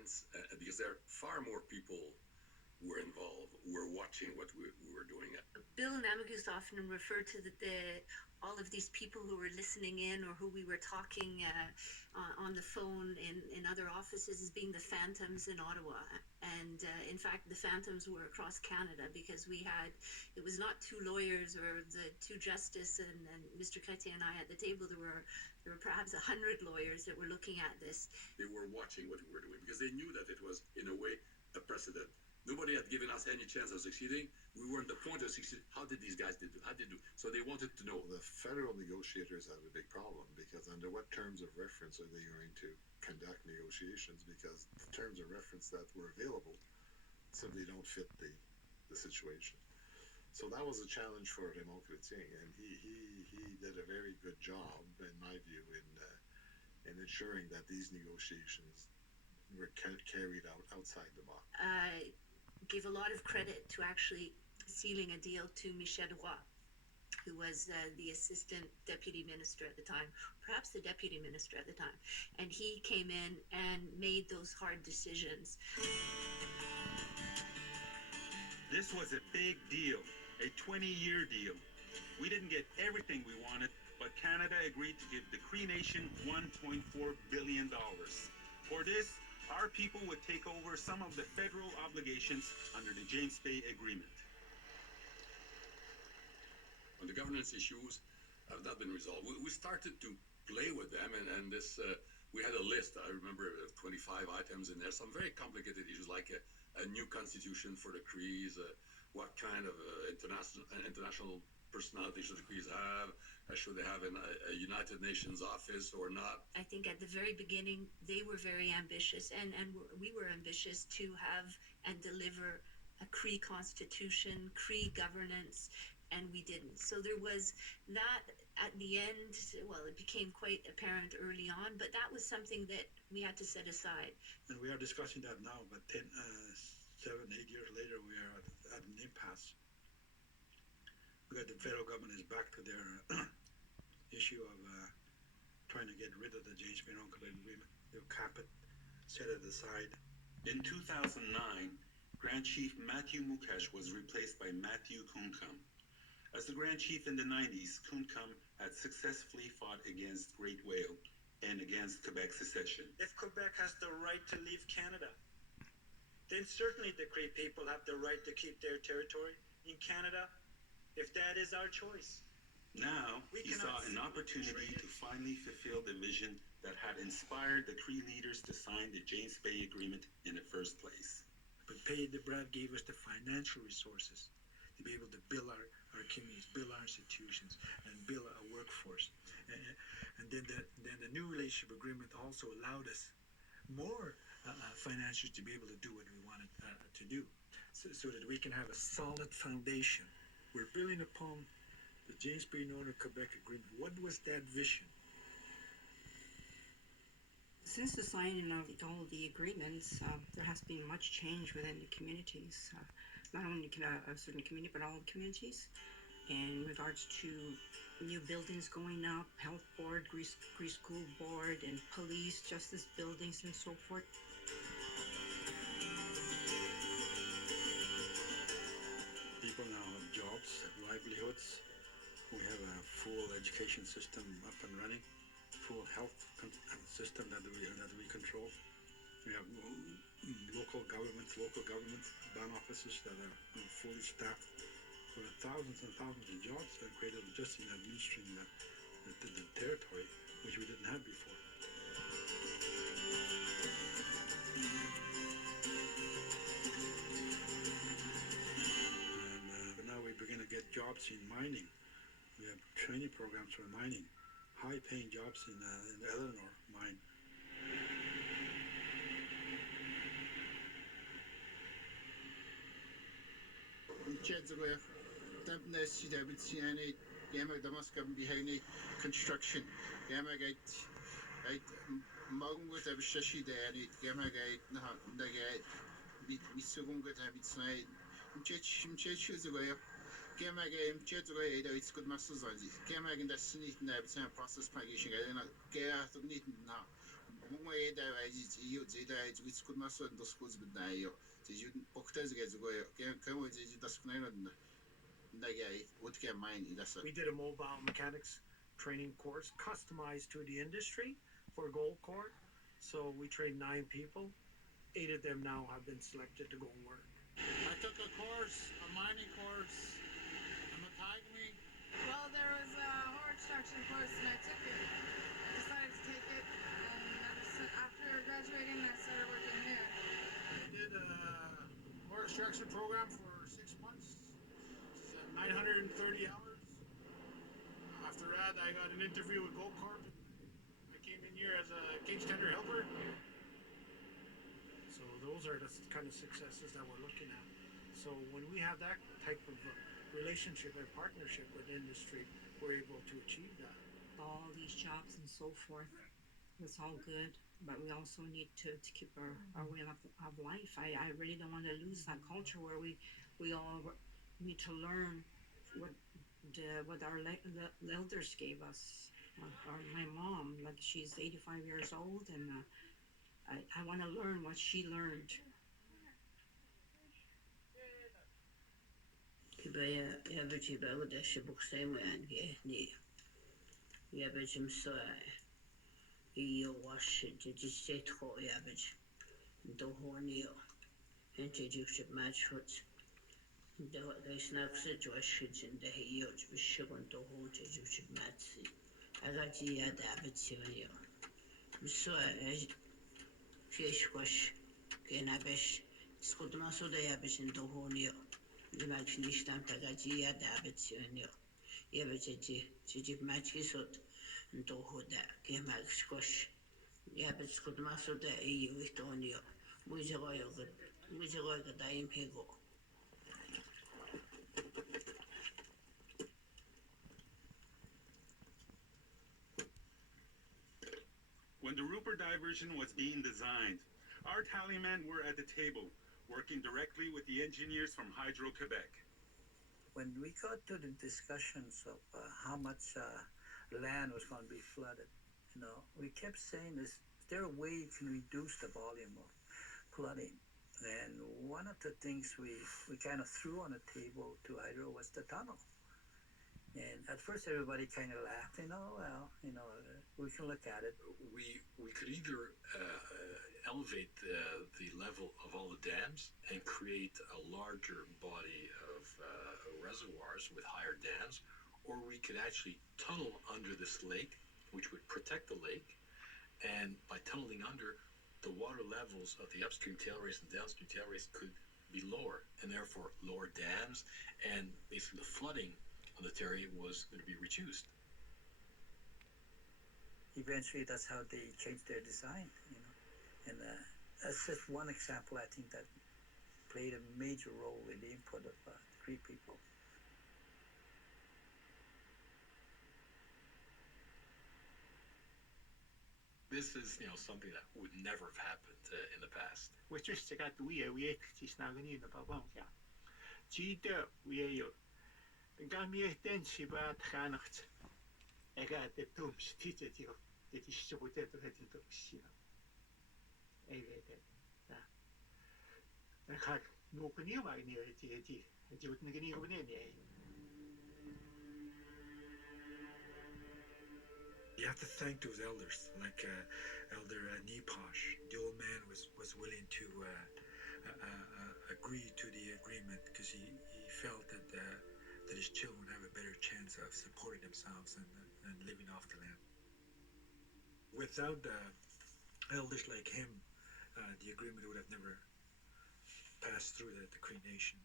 sense because there are far more people were involved, were watching what we were doing. Bill and Amagus often refer to all of these people who were listening in or who we were talking on the phone in other offices as being the phantoms in Ottawa. And in fact, the phantoms were across Canada because it was not two lawyers or the two justices and Mr. Chrétien and I at the table. There were perhaps 100 lawyers that were looking at this. They were watching what we were doing because they knew that it was, in a way, a precedent. Nobody had given us any chance of succeeding. We weren't the point of succeeding. How did these guys do? How did they do? So they wanted to know. The federal negotiators have a big problem because under what terms of reference are they going to conduct negotiations? Because the terms of reference that were available simply don't fit the situation. So that was a challenge for Raymond Chrétien, and he did a very good job, in my view, in ensuring that these negotiations were carried out outside the box. Gave a lot of credit to actually sealing a deal to Michel Roy, who was the assistant deputy minister at the time, perhaps the deputy minister at the time. And he came in and made those hard decisions. This was a big deal, a 20-year deal. We didn't get everything we wanted, but Canada agreed to give the Cree Nation $1.4 billion. For this, our people would take over some of the federal obligations under the James Bay Agreement. On the governance issues have not been resolved. We started to play with them, and this we had a list, I remember, of 25 items in there, some very complicated issues like a new constitution for the Crees, what kind of international personality should the Crees have, should they have a United Nations office or not. I think at the very beginning, they were very ambitious, and we were ambitious to have and deliver a Cree constitution, Cree governance, and we didn't. So there was that at the end. Well, it became quite apparent early on, but that was something that we had to set aside. And we are discussing that now, but 7, 8 years later, we are at an impasse. Because the federal government is back to their issue of trying to get rid of the James Bay Agreement. They'll cap it, set it aside. In 2009, Grand Chief Matthew Mukesh was replaced by Matthew Kunkam. As the Grand Chief in the 90s, Kunkam had successfully fought against Great Whale and against Quebec secession. If Quebec has the right to leave Canada, then certainly the Cree people have the right to keep their territory in Canada, if that is our choice. Now, he saw an opportunity to finally fulfill the vision that had inspired the Cree leaders to sign the James Bay Agreement in the first place. But Pays de Brave gave us the financial resources to be able to build our communities, build our institutions, and build a workforce. And then the new relationship agreement also allowed us more financials to be able to do what we wanted to do, so that we can have a solid foundation. We're building upon the James Bay Northern Quebec Agreement. What was that vision? Since the signing of all of the agreements, there has been much change within the communities, not only a certain community, but all the communities, in regards to new buildings going up, health board, Cree school board, and police, justice buildings, and so forth. People now have jobs, have livelihoods. We have a full education system up and running, full health system that we control. We have local government band offices that are fully staffed. We have thousands and thousands of jobs that are created just in administering the territory, which we didn't have before. And now we begin to get jobs in mining. We have training programs for mining, high-paying jobs in the Eleanor mine. Construction. It's good muscles on this. Process مو دا يجي زي دا يجي ويسكت ما سو ندسكوز بدنا يو تيجي بوكتاز جاي زغوي كان ويجي دسكنا ينو نجاي وتكلم معين إذا سو. We did a mobile mechanics training course customized to the industry for Gold Court. So we trained 9 people. 8 of them now have been selected to go and work. I took a course, a mining course, a metagamy. Well, there was a hard extraction course and I took it. I decided to take it, and after graduating, I started working here. I did a ore extraction program for 6 months, 930 hours. After that, I got an interview with Gold Corp. I came in here as a cage tender helper. So those are the kind of successes that we're looking at. So when we have that type of relationship and partnership with industry, we're able to achieve that. All these jobs and so forth, it's all good, but we also need to keep our way of life. I really don't want to lose that culture where we all need to learn what our elders gave us. My mom, like she's 85 years old, and I want to learn what she learned. يا بجي بعود أشبك سيمان يهني يا بجي مسوي يواش جيت خو يا بجي دو هونيو أنت جيبش بماجهوت دو ليش نفسج وشجن ده يوج بالشغل دو هو جيبش بماتسي أغادي يا دابت سيونيو مسوي فيش وش كنا بش سكوت ما سودا يا بجي دو هونيو لما نشتم تغادي يا دابت سيونيو يا بجي تجيب ماتشي صوت انتو هودا كيما كشكوش يا بتسكت ما سودا اي ويتونيو موجي غايو دايم هيغو. When the Rupert diversion was being designed, our tallymen were at the table, working directly with the engineers from Hydro-Quebec. When we got to the discussions of how much land was going to be flooded, we kept saying, is there a way you can reduce the volume of flooding? And one of the things we kind of threw on the table to Hydro was the tunnel. And at first everybody kind of laughed, we can look at it. We could either elevate the level of all the dams and create a larger body of reservoirs with higher dams, or we could actually tunnel under this lake, which would protect the lake, and by tunneling under, the water levels of the upstream tailrace and downstream tailrace could be lower, and therefore lower dams, and basically the flooding on the area was going to be reduced. Eventually, that's how they changed their design, and that's just one example, I think, that played a major role in the input of Cree people. This is, something that would never have happened in the past. You have to thank those elders, like Elder Neposh. The old man was willing to agree to the agreement because he felt that his children would have a better chance of supporting themselves and living off the land. Without elders like him, the agreement would have never passed through the Cree Nation.